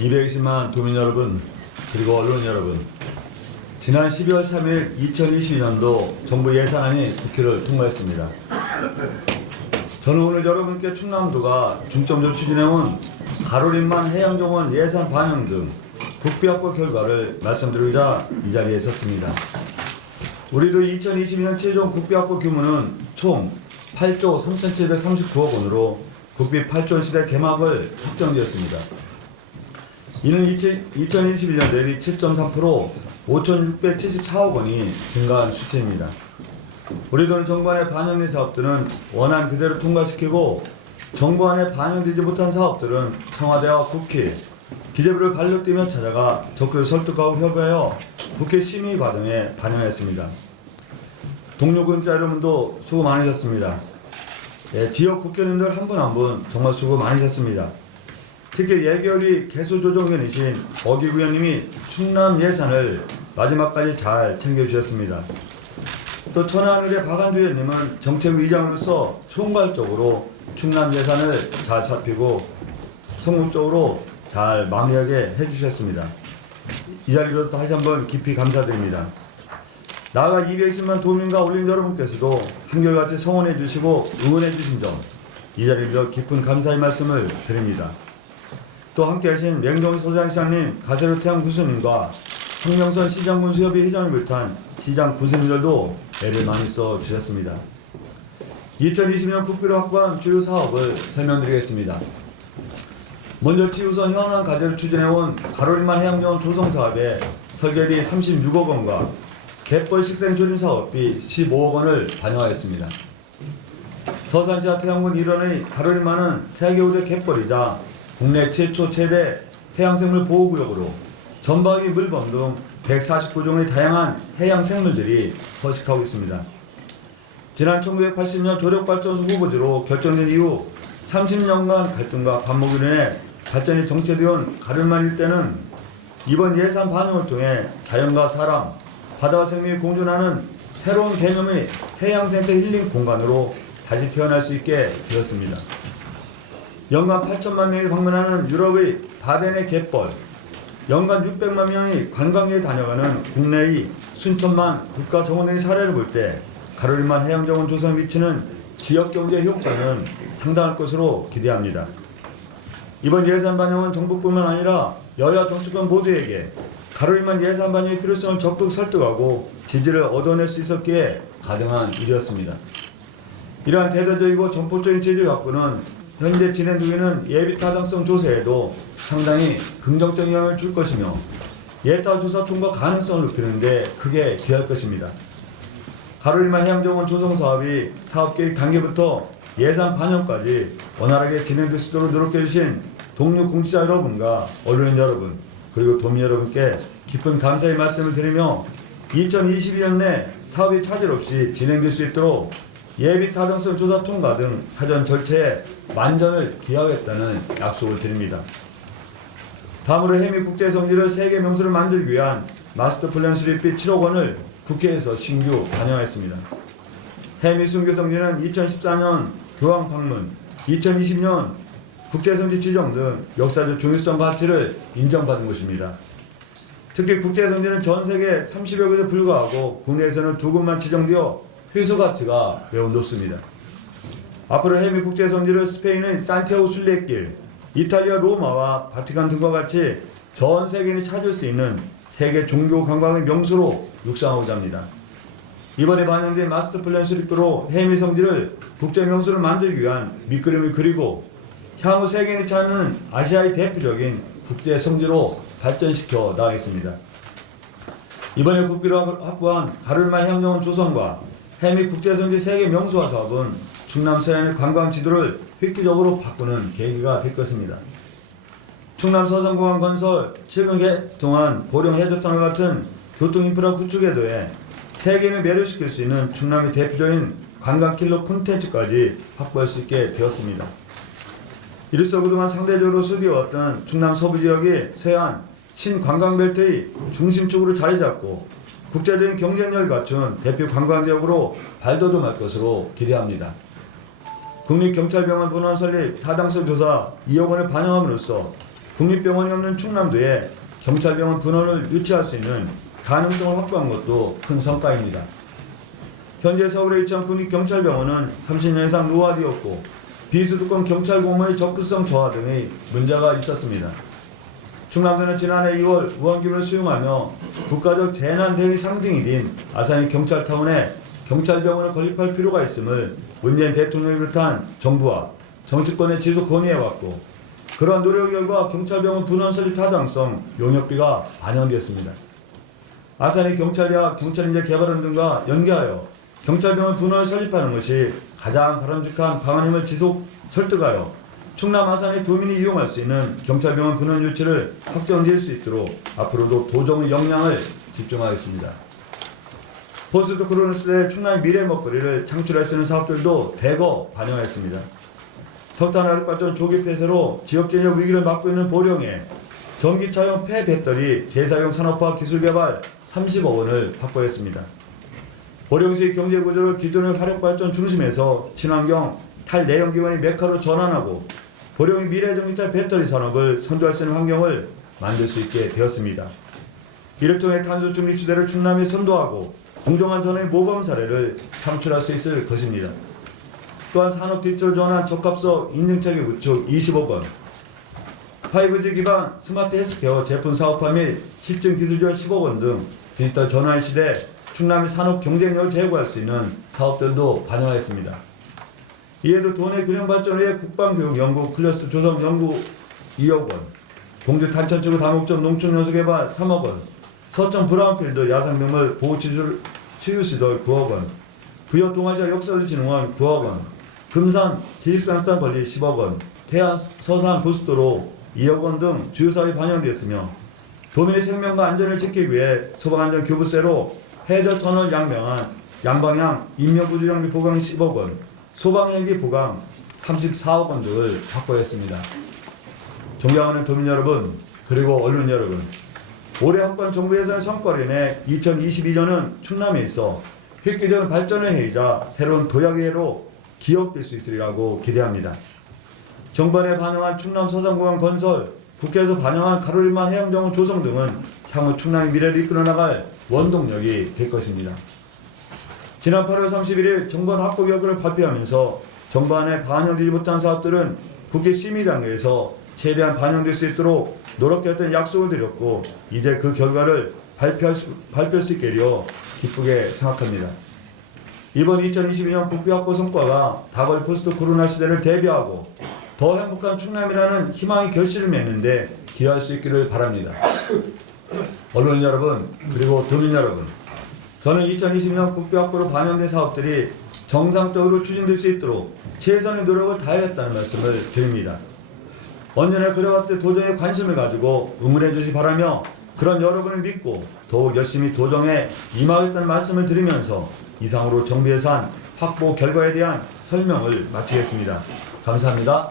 220만 도민 여러분, 그리고 언론 여러분, 지난 12월 3일 2022년도 정부 예산안이 국회를 통과했습니다. 저는 오늘 여러분께 충남도가 중점적으로 추진해온 가로림만 해양정원 예산 반영 등 국비 확보 결과를 말씀드리고자 이 자리에 섰습니다. 우리도 2022년 최종 국비 확보 규모는 총 8조 3,739억 원으로 국비 8조 시대 개막을 확정되었습니다. 이는 2021년 대비 7.3% 5,674억 원이 증가한 수치입니다. 우리 도는 정부 안에 반영된 사업들은 원안 그대로 통과시키고 정부 안에 반영되지 못한 사업들은 청와대와 국회, 기재부를 발로 뛰며 찾아가 적극 설득하고 협의하여 국회 심의 과정에 반영했습니다. 동료 구역자 여러분도 수고 많으셨습니다. 지역 국회의원들 한 분 한 분 정말 수고 많으셨습니다. 특히 예결위 개수조정위원이신 어기구 의원님이 충남 예산을 마지막까지 잘 챙겨주셨습니다. 또 천안의대 박한주 의원님은 정책위의장으로서 총괄적으로 충남 예산을 잘 살피고 성공적으로 잘 마무리하게 해주셨습니다. 이 자리로 다시 한번 깊이 감사드립니다. 나아가 220만 도민과 올린 여러분께서도 한결같이 성원해 주시고 응원해 주신 점, 이 자리로 깊은 감사의 말씀을 드립니다. 또 함께 하신 맹정희 소장시장님, 가세로 태양 구수님과 황명선 시장군수협의 회장을 비롯한 시장 구수님들도 애를 많이 써주셨습니다. 2020년 국비로 확보한 주요 사업을 설명드리겠습니다. 먼저 지우선 현안 과제를 추진해온 가로림만 해양정원 조성사업에 설계비 36억 원과 갯벌 식생조림 사업비 15억 원을 반영하였습니다. 서산시와 태양군 일원의 가로림만은 세계 5대 갯벌이자 국내 최초 최대 해양생물 보호구역으로 전박이 물범 등 149종의 다양한 해양생물들이 서식하고 있습니다. 지난 1980년 조력발전소 후보지로 결정된 이후 30년간 갈등과 반목으로 인해 발전이 정체되어 온 가로림만 일대는 이번 예산 반영을 통해 자연과 사람, 바다와 생명이 공존하는 새로운 개념의 해양생태 힐링 공간으로 다시 태어날 수 있게 되었습니다. 연간 8천만 명이 방문하는 유럽의 바덴의 갯벌, 연간 600만 명이 관광객이 다녀가는 국내의 순천만 국가정원 등의 사례를 볼 때 가로림만 해양정원 조성에 미치는 지역경제 효과는 상당할 것으로 기대합니다. 이번 예산 반영은 정부뿐만 아니라 여야 정치권 모두에게 가로림만 예산 반영의 필요성을 적극 설득하고 지지를 얻어낼 수 있었기에 가능한 일이었습니다. 이러한 대대적이고 전폭적인 지지 확보는 현재 진행 중에는 예비 타당성 조사에도 상당히 긍정적 영향을 줄 것이며 예타 조사 통과 가능성을 높이는 데 크게 기여할 것입니다. 가로림만 해양정원 조성 사업이 사업계획 단계부터 예산 반영까지 원활하게 진행될 수 있도록 노력해 주신 동료 공직자 여러분과 언론인 여러분, 그리고 도민 여러분께 깊은 감사의 말씀을 드리며 2022년 내 사업이 차질 없이 진행될 수 있도록 예비 타당성 조사 통과 등 사전 절차에 만전을 기하겠다는 약속을 드립니다. 다음으로 해미 국제 성지를 세계 명소를 만들기 위한 마스터 플랜 수립비 7억 원을 국회에서 신규 반영했습니다. 해미 순교 성지는 2014년 교황 방문, 2020년 국제 성지 지정 등 역사적 중요성과 가치를 인정받은 곳입니다. 특히 국제 성지는 전 세계 30여 곳에 불과하고 국내에서는 2곳만 지정되어 회수 가치가 매우 높습니다. 앞으로 해미 국제 성지를 스페인의 산티아고 순례길, 이탈리아 로마와 바티칸 등과 같이 전 세계인이 찾을 수 있는 세계 종교 관광의 명소로 육성하고자 합니다. 이번에 반영된 마스터 플랜 수립비로 해미 성지를 국제 명소를 만들기 위한 밑그림을 그리고 향후 세계인이 찾는 아시아의 대표적인 국제 성지로 발전시켜 나가겠습니다. 이번에 국비로 확보한 가로림만 해양정원 조성과 해미 국제성지 세계 명소화 사업은 충남 서해안의 관광 지도를 획기적으로 바꾸는 계기가 될 것입니다. 충남 서성공항 건설, 최근 개통한 보령 해저터널 같은 교통인프라 구축에 더해 세계인을 매료시킬 수 있는 충남의 대표적인 관광 킬러 콘텐츠까지 확보할 수 있게 되었습니다. 이로써 그동안 상대적으로 소비해왔던 충남 서부 지역이 서해안 신관광벨트의 중심축으로 자리 잡고 국제적인 경쟁력을 갖춘 대표 관광지역으로 발돋움할 것으로 기대합니다. 국립경찰병원 본원 설립 타당성 조사 2억 원을 반영함으로써 국립병원이 없는 충남도에 경찰병원 분원을 유치할 수 있는 가능성을 확보한 것도 큰 성과입니다. 현재 서울에 위치한 국립경찰병원은 30년 이상 노후화되었고 비수도권 경찰 공무원의 접근성 저하 등의 문제가 있었습니다. 충남도는 지난해 2월 우원기물을 수용하며 국가적 재난 대응 상징이 된 아산의 경찰타운에 경찰병원을 건립할 필요가 있음을 문재인 대통령을 비롯한 정부와 정치권에 지속 건의해왔고, 그러한 노력의 결과 경찰병원 분원 설립 타당성 용역비가 반영되었습니다. 아산의 경찰대학 경찰인재 개발원 등과 연계하여 경찰병원 분원을 설립하는 것이 가장 바람직한 방안임을 지속 설득하여 충남 아산의 도민이 이용할 수 있는 경찰병원 분원 유치를 확정지을 수 있도록 앞으로도 도정의 역량을 집중하겠습니다. 포스트 코로나 시대 충남의 미래 먹거리를 창출할 수 있는 사업들도 대거 반영했습니다. 석탄 화력발전 조기 폐쇄로 지역재정 위기를 막고 있는 보령에 전기차용 폐배터리 재사용 산업화 기술개발 30억 원을 확보했습니다. 보령시 경제구조를 기존의 화력발전 중심에서 친환경 탈내연기관의 메카로 전환하고 보령의 미래 전기차 배터리 산업을 선도할 수 있는 환경을 만들 수 있게 되었습니다. 이를 통해 탄소 중립 시대를 충남이 선도하고 공정한 전의 모범 사례를 창출할 수 있을 것입니다. 또한 산업 디지털 전환 적합서 인증체계 구축 20억 원, 5G 기반 스마트 헬스케어 제품 사업화 및 실증 기술 지원 10억 원 등 디지털 전환 시대 충남의 산업 경쟁력을 제고할 수 있는 사업들도 반영하였습니다. 이에도 도내 균형 발전을 위해 국방교육연구 클러스터 조성 연구 2억 원, 공주 탄천지구 다목적 농촌연수 개발 3억 원, 서천 브라운필드 야생동물 보호치유시설 9억 원, 부여 동아시아 역사진흥원 9억 원, 금산 제20강탄 관리 10억 원, 태안 서산 고속도로 2억 원 등 주요 사업이 반영되었으며, 도민의 생명과 안전을 지키기 위해 소방안전 교부세로 해저 터널 양방향 인명구조 장비 보강 10억 원, 소방헬기 보강 34억 원 등을 확보했습니다. 존경하는 도민 여러분, 그리고 언론 여러분, 올해 확보한 정부 예산 성과로 인해 2022년은 충남에 있어 획기적인 발전의 해이자 새로운 도약의 해로 기억될 수 있으리라고 기대합니다. 정부안에 반영한 충남 서산공항 건설, 국회에서 반영한 가로일만 해양정원 조성 등은 향후 충남의 미래를 이끌어 나갈 원동력이 될 것입니다. 지난 8월 31일 정부안 확보 결과를 발표하면서 정부안에 반영되지 못한 사업들은 국회 심의 단계에서 최대한 반영될 수 있도록 노력했던 약속을 드렸고, 이제 그 결과를 발표할 수 있게 되어 기쁘게 생각합니다. 이번 2022년 국비 확보 성과가 다가올 포스트 코로나 시대를 대비하고 더 행복한 충남이라는 희망의 결실을 맺는데 기여할 수 있기를 바랍니다. 언론 여러분, 그리고 도민 여러분, 저는 2022년 국비 확보로 반영된 사업들이 정상적으로 추진될 수 있도록 최선의 노력을 다하겠다는 말씀을 드립니다. 언제나 그래왔듯 도정에 관심을 가지고 응원해 주시 바라며, 그런 여러분을 믿고 더욱 열심히 도정에 임하겠다는 말씀을 드리면서 이상으로 정부 예산 확보 결과에 대한 설명을 마치겠습니다. 감사합니다.